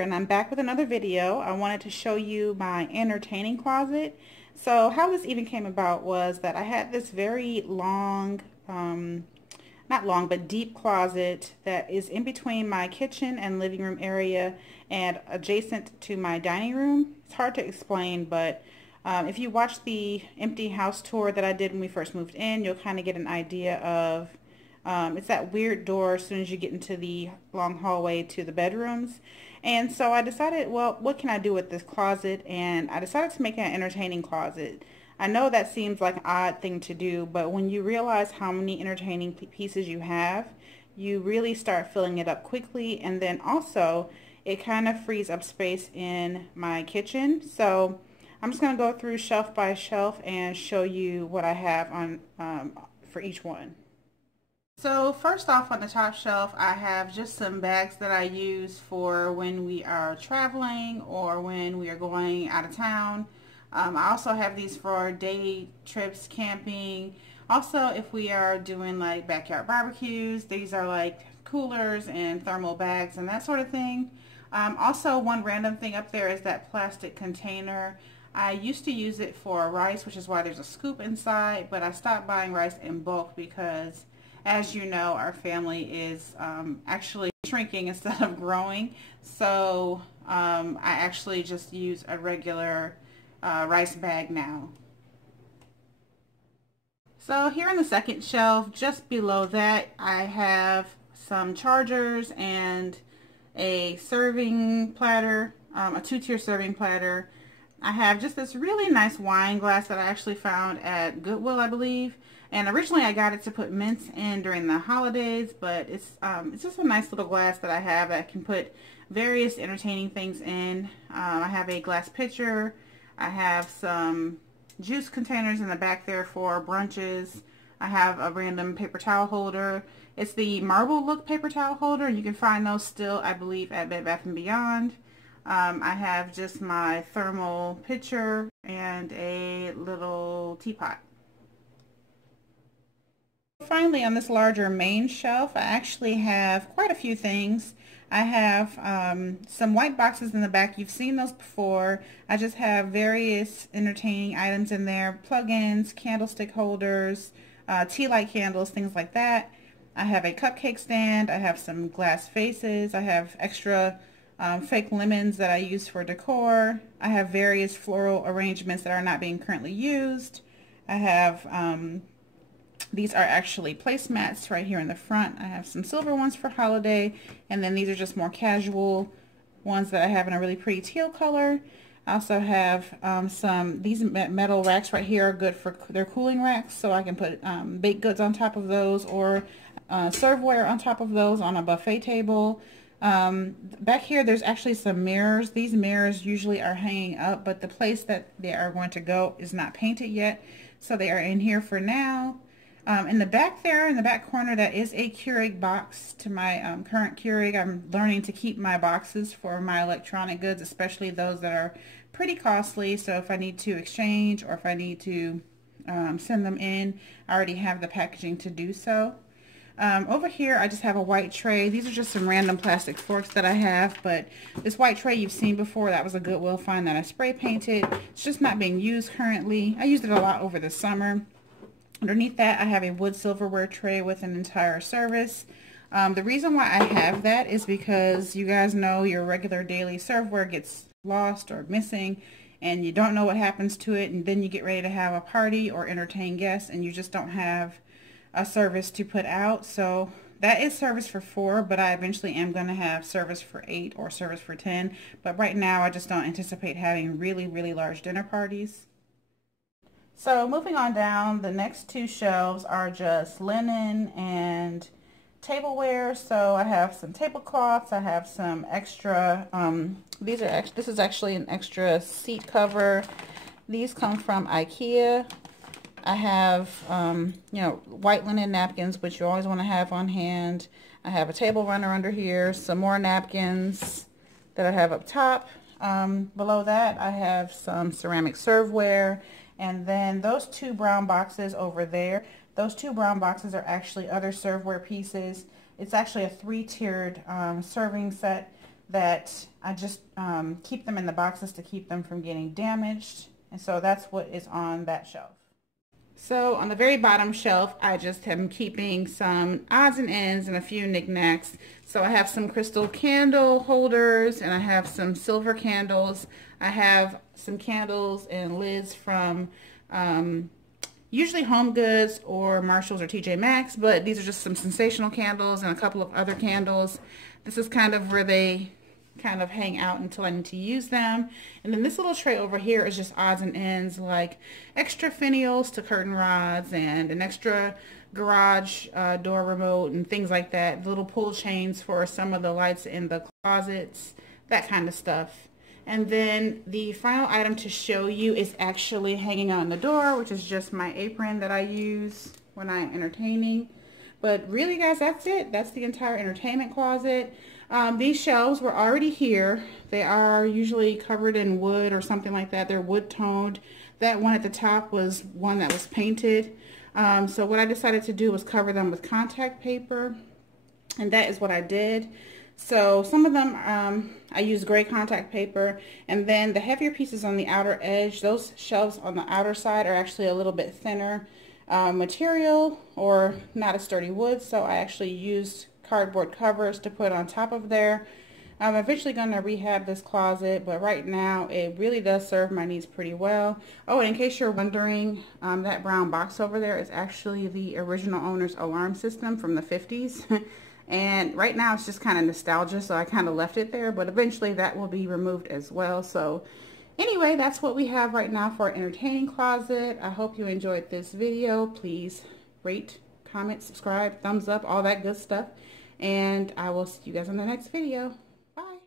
here, and I'm back with another video. I wanted to show you my entertaining closet. So how this even came about was that I had this very long, not long, but deep closet that is in between my kitchen and living room area and adjacent to my dining room. It's hard to explain, but if you watch the empty house tour that I did when we first moved in, you'll kind of get an idea of it's that weird door as soon as you get into the long hallway to the bedrooms. And so I decided, well, what can I do with this closet? And I decided to make it an entertaining closet. I know that seems like an odd thing to do, but when you realize how many entertaining pieces you have, you really start filling it up quickly. And then also, it kind of frees up space in my kitchen. So I'm just going to go through shelf by shelf and show you what I have on for each one. So first off, on the top shelf, I have just some bags that I use for when we are traveling or when we are going out of town. I also have these for day trips, camping. Also, if we are doing like backyard barbecues, these are like coolers and thermal bags and that sort of thing. Also, one random thing up there is that plastic container. I used to use it for rice, which is why there's a scoop inside, but I stopped buying rice in bulk because, as you know, our family is actually shrinking instead of growing. So I actually just use a regular rice bag now. So here on the second shelf, just below that, I have some chargers and a serving platter, a two-tier serving platter. I have just this really nice wine glass that I actually found at Goodwill, I believe. And originally I got it to put mints in during the holidays, but it's just a nice little glass that I have that I can put various entertaining things in. I have a glass pitcher. I have some juice containers in the back there for brunches. I have a random paper towel holder. It's the marble look paper towel holder. You can find those still, I believe, at Bed Bath & Beyond. I have just my thermal pitcher and a little teapot. Finally, on this larger main shelf, I actually have quite a few things. I have some white boxes in the back. You've seen those before. I just have various entertaining items in there. Plug-ins, candlestick holders, tea light candles, things like that. I have a cupcake stand. I have some glass vases. I have extra fake lemons that I use for decor. I have various floral arrangements that are not being currently used. I have, these are actually placemats right here in the front. I have some silver ones for holiday, and then these are just more casual ones that I have in a really pretty teal color. I also have these metal racks right here are good for their cooling racks, so I can put baked goods on top of those or serveware on top of those on a buffet table. Back here there's actually some mirrors. These mirrors usually are hanging up, but the place that they are going to go is not painted yet, so they are in here for now. In the back there, in the back corner, that is a Keurig box to my current Keurig. I'm learning to keep my boxes for my electronic goods, especially those that are pretty costly, so if I need to exchange or if I need to send them in, I already have the packaging to do so. Over here I just have a white tray. These are just some random plastic forks that I have, but this white tray you've seen before. That was a Goodwill find that I spray painted. It's just not being used currently. I used it a lot over the summer. Underneath that I have a wood silverware tray with an entire service. The reason why I have that is because you guys know your regular daily serveware gets lost or missing and you don't know what happens to it, and then you get ready to have a party or entertain guests and you just don't have a service to put out. So that is service for 4, but I eventually am going to have service for 8 or service for 10. But right now I just don't anticipate having really large dinner parties. So moving on down, the next 2 shelves are just linen and tableware. So I have some tablecloths. I have some extra, this is actually an extra seat cover. These come from IKEA. I have, you know, white linen napkins, which you always want to have on hand. I have a table runner under here, some more napkins that I have up top. Below that, I have some ceramic serveware. And then those 2 brown boxes over there, those 2 brown boxes are actually other serveware pieces. It's actually a 3-tiered serving set. that I just keep them in the boxes to keep them from getting damaged. And so that's what is on that shelf. So on the very bottom shelf, I just am keeping some odds and ends and a few knickknacks. So I have some crystal candle holders, and I have some silver candles. I have some candles and lids from usually Home Goods or Marshalls or TJ Maxx, but these are just some sensational candles and a couple of other candles. This is kind of where they kind of hang out until I need to use them. And then this little tray over here is just odds and ends, like extra finials to curtain rods and an extra garage door remote and things like that. Little pull chains for some of the lights in the closets, that kind of stuff. And then the final item to show you is actually hanging on the door, which is just my apron that I use when I'm entertaining. But really, guys, that's it. That's the entire entertainment closet. These shelves were already here. They are usually covered in wood or something like that. They're wood toned. That one at the top was one that was painted. So what I decided to do was cover them with contact paper, and that is what I did. So some of them I used gray contact paper, and then the heavier pieces on the outer edge, those shelves on the outer side are actually a little bit thinner material or not a sturdy wood, so I actually used cardboard covers to put on top of there. I'm eventually going to rehab this closet, but right now it really does serve my needs pretty well. Oh, and in case you're wondering, that brown box over there is actually the original owner's alarm system from the 50s. And right now it's just kind of nostalgia, so I kind of left it there, but eventually that will be removed as well. So anyway, that's what we have right now for our entertaining closet. I hope you enjoyed this video. Please rate, comment, subscribe, thumbs up, all that good stuff. And I will see you guys on the next video. Bye.